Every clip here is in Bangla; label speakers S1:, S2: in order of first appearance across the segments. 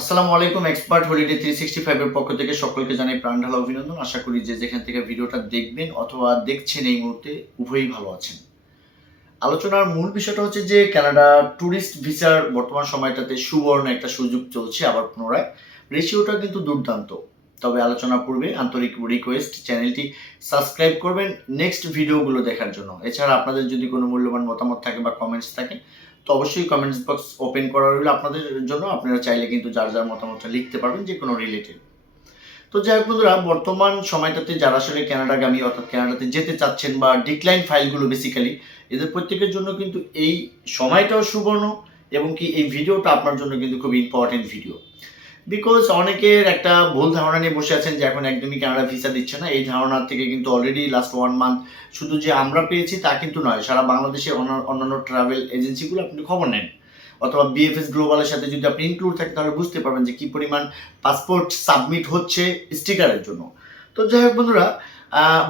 S1: আসসালামু আলাইকুম এক্সপার্ট হলিডে থ্রি সিক্সটি ফাইভের পক্ষ থেকে সকলকে জানাই প্রাণ ঢালা অভিনন্দন। আশা করি যে যেখান থেকে ভিডিওটা দেখবেন অথবা দেখছেন এই মুহূর্তে উভয়ই ভালো আছেন। আলোচনার মূল বিষয়টা হচ্ছে যে কানাডা ট্যুরিস্ট ভিসার বর্তমান সময়টাতে সুবর্ণ একটা সুযোগ চলছে আবার পুনরায়। রেশিওটা কিন্তু দুর্দান্ত। তবে আলোচনা পূর্বে আন্তরিক রিকোয়েস্ট চ্যানেলটি সাবস্ক্রাইব করবেন। নেক্সট ভিডিওগুলো দেখার জন্য। এছাড়া আপনাদের যদি কোনো মূল্যবান মতামত থাকে বা কমেন্টস থাকে তো অবশ্যই কমেন্টস বক্স ওপেন করা রইল আপনাদের জন্য। আপনারা চাইলে কিন্তু যার যার মতামতটা লিখতে পারবেন, যে কোনো রিলেটেড তো যাই হোক বন্ধুরা, বর্তমান সময়টাতে যারা আসলে ক্যানাডাগামী অর্থাৎ ক্যানাডাতে যেতে চাচ্ছেন বা ডিক্লাইন ফাইলগুলো বেসিক্যালি এদের প্রত্যেকের জন্য কিন্তু এই সময়টাও সুবর্ণ এবং কি এই ভিডিওটা আপনার জন্য কিন্তু খুব ইম্পর্টেন্ট ভিডিও বিকজ অনেকের একটা ভুল ধারণা নিয়ে বসে আছেন যে এখন একদমই কানাডা ভিসা দিচ্ছে না। এই ধারণার থেকে কিন্তু অলরেডি লাস্ট ওয়ান মান্থ শুধু যে আমরা পেয়েছি তা কিন্তু নয়, সারা বাংলাদেশের অন্য- অন্যান্য ট্রাভেল এজেন্সিগুলো আপনি খবর নেন। অথবা বিএফএস গ্লোবালের সাথে যদি আপনি ইনক্লুড থাকেন, তাহলে বুঝতে পারবেন যে কি পরিমাণ পাসপোর্ট সাবমিট হচ্ছে স্টিকারের জন্য। তো যাই হোক বন্ধুরা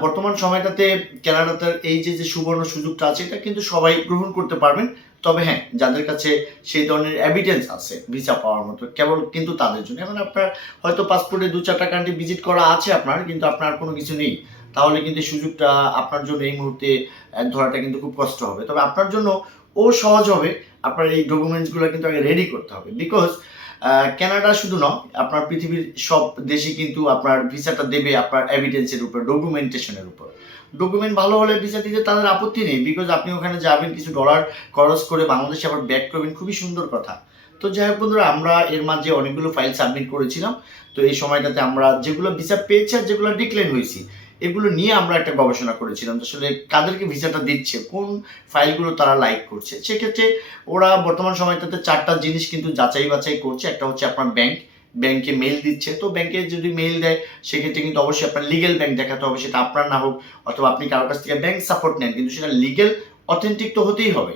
S1: বর্তমান সময়টাতে কানাডাতে এই যে যে সুবর্ণ সুযোগটা আছে, এটা কিন্তু সবাই গ্রহণ করতে পারবেন। তবে হ্যাঁ যাদের কাছে সেই ধরনের এভিডেন্স আছে ভিসা পাওয়ার মতো, কেবল কিন্তু তাদের জন্য। এখন আপনার হয়তো পাসপোর্টে দু চারটা কান্ট্রি ভিজিট করা আছে আপনার, কিন্তু আপনার কোনো কিছু নেই। তাহলে কিন্তু সুযোগটা আপনার জন্য এই মুহূর্তে ধরাটা কিন্তু খুব কষ্ট হবে। তবে আপনার জন্য ও সহজ হবে, আপনার এই ডকুমেন্টসগুলো কিন্তু আগে রেডি করতে হবে। বিকজ কানাডা শুধু নয়, আপনার পৃথিবীর সব দেশে কিন্তু আপনার ভিসাটা দেবে আপনার এভিডেন্সের উপর ডকুমেন্টেশনের উপর। ডকুমেন্ট ভালো হলে ভিসা দিতে তাদের আপত্তি নেই বিকজ আপনি ওখানে যাবেন, কিছু ডলার খরচ করে বাংলাদেশে আবার ব্যাক করবেন, খুবই সুন্দর কথা। তো যাই হোক বন্ধুরা, আমরা এর মাঝে অনেকগুলো ফাইল সাবমিট করেছিলাম। তো এই সময়টাতে আমরা যেগুলো ভিসা পেয়েছি আর যেগুলো ডিক্লাইন হয়েছি এগুলো নিয়ে আমরা একটা গবেষণা করেছিলাম আসলে কাদেরকে ভিসাটা দিচ্ছে, কোন ফাইলগুলো তারা লাইক করছে। সেক্ষেত্রে ওরা বর্তমান সময়টাতে চারটা জিনিস কিন্তু যাচাই বাছাই করছে। একটা হচ্ছে আপনার ব্যাংক ব্যাংকে মেল দিচ্ছে। তো ব্যাংকে যদি মেল দেয়, সেক্ষেত্রে কিন্তু অবশ্যই আপনার লিগেল ব্যাংক দেখাতে হবে, সেটা আপনার না হোক, অথবা আপনি কারোর কাছ থেকে ব্যাংক সাপোর্ট নেন, কিন্তু সেটা লিগেল অথেন্টিক তো হতেই হবে।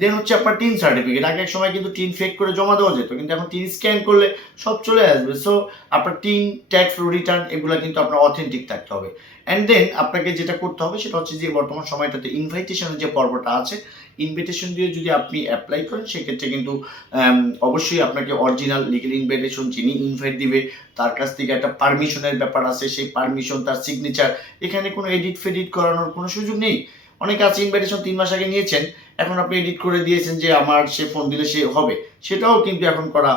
S1: দেন হচ্ছে আপনার টিন সার্টিফিকেট আগে এক সময় কিন্তু টিন ফেক করে জমা দেওয়া যেত, কিন্তু এখন টিন স্ক্যান করলে সব চলে আসবে। সো আপনার টিন ট্যাক্স রিটার্ন এগুলো কিন্তু আপনার অথেন্টিক থাকতে হবে। অ্যান্ড দেন আপনাকে যেটা করতে হবে সেটা হচ্ছে যে বর্তমান সময়টাতে ইনভাইটেশনের যে পর্বটা আছে ইনভিটেশন দিয়ে যদি আপনি অ্যাপ্লাই করেন, সেক্ষেত্রে কিন্তু অবশ্যই আপনাকে অরিজিনাল লিগেল ইনভাইটেশন যিনি ইনভাইট দিবে, তার কাছ থেকে একটা পারমিশনের ব্যাপার আছে, সেই পারমিশন তার সিগনেচার এখানে কোনো এডিট ফেডিট করানোর কোনো সুযোগ নেই। অনেকে আছে ইনভাইটেশন তিন মাস আগে নিয়েছেন, এখন আপনি এডিট করে দিয়েছেন যে আমার সে ফোন দিলে সে হবে। সেটাও কিন্তু এখন করা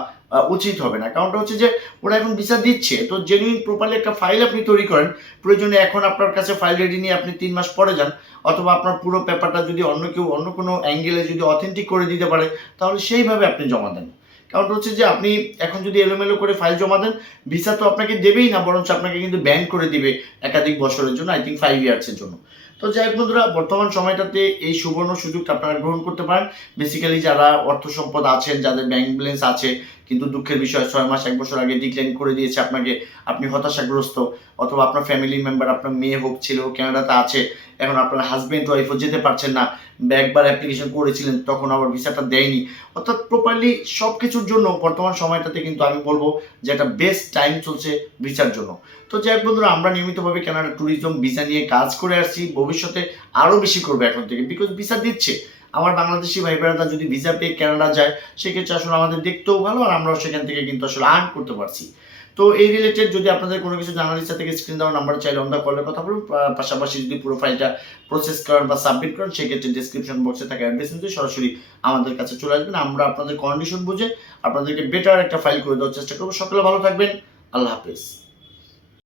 S1: উচিত হবে না। কারণটা হচ্ছে যে, ওরা এখন ভিসা দিচ্ছে, তো জেনুইন প্রপারলি একটা ফাইল আপনি তৈরি করেন। প্রয়োজনে এখন আপনার কাছে ফাইল রেডি নিয়ে আপনি তিন মাস পরে যান, অথবা আপনার পুরো পেপারটা যদি অন্য কেউ, অন্য কোনো অ্যাঙ্গেলে যদি অথেন্টিক করে দিতে পারে, তাহলে সেইভাবে আপনি জমা দেন। কারণ হচ্ছে যে, আপনি এখন যদি এলোমেলো করে ফাইল জমা দেন ভিসা তো আপনাকে দেবেই না, বরঞ্চ আপনাকে কিন্তু ব্যান করে দিবে একাধিক বছরের জন্য আই থিঙ্ক ফাইভ ইয়ার্সের জন্য। তো যাই বন্ধুরা, বর্তমান সময়টাতে এই সুবর্ণ সুযোগটা আপনারা গ্রহণ করতে পারেন। বেসিক্যালি যারা অর্থ সম্পদ আছেন, যাদের ব্যাংক ব্যালেন্স আছে, কিন্তু দুঃখের বিষয় ছয় মাস, এক বছর আগে ডিক্লাইন করে দিয়েছে আপনাকে, আপনি হতাশাগ্রস্ত অথবা আপনার ফ্যামিলি মেম্বার আপনার মেয়ে হোক, ছিল কানাডাতে আছে, এখন আপনার হাজব্যান্ড ওয়াইফও যেতে পারছেন না একবার অ্যাপ্লিকেশন করেছিলেন, তখন আবার ভিসাটা দেয়নি। অর্থাৎ প্রপারলি সব কিছুর জন্য বর্তমান সময়টাতে কিন্তু আমি বলব যে একটা বেস্ট টাইম চলছে ভিসার জন্য। তো যাই বন্ধুরা, আমরা নিয়মিতভাবে কানাডা ট্যুরিজম ভিসা নিয়ে কাজ করে আসছি। ভবিষ্যতে আরও বেশি করবে এখন থেকে। বিকজ ভিসা দিচ্ছে। আমার বাংলাদেশি ভাই বোনেরা যদি ভিসা পেয়ে কানাডা যায়, সেক্ষেত্রে আসলে আমাদের দেখতেও ভালো আর আমরাও সেখান থেকে কিন্তু আসলে আর্ন করতে পারছি। তো এই রিলেটেড যদি আপনাদের কোনো কিছু জানার ইচ্ছা থেকে স্ক্রিন দেওয়ার নাম্বার চাইলে অন দ্য কলের কথা বলুন। পাশাপাশি যদি পুরো ফাইলটা প্রসেস করেন বা সাবমিট করেন, সেক্ষেত্রে ডিসক্রিপশন বক্সে থাকা অ্যাড্রেস নিতে সরাসরি আমাদের কাছে চলে আসবেন। আমরা আপনাদের কন্ডিশন বুঝে আপনাদেরকে বেটার একটা ফাইল করে দেওয়ার চেষ্টা করব। সকলে ভালো থাকবেন। আল্লাহ হাফেজ।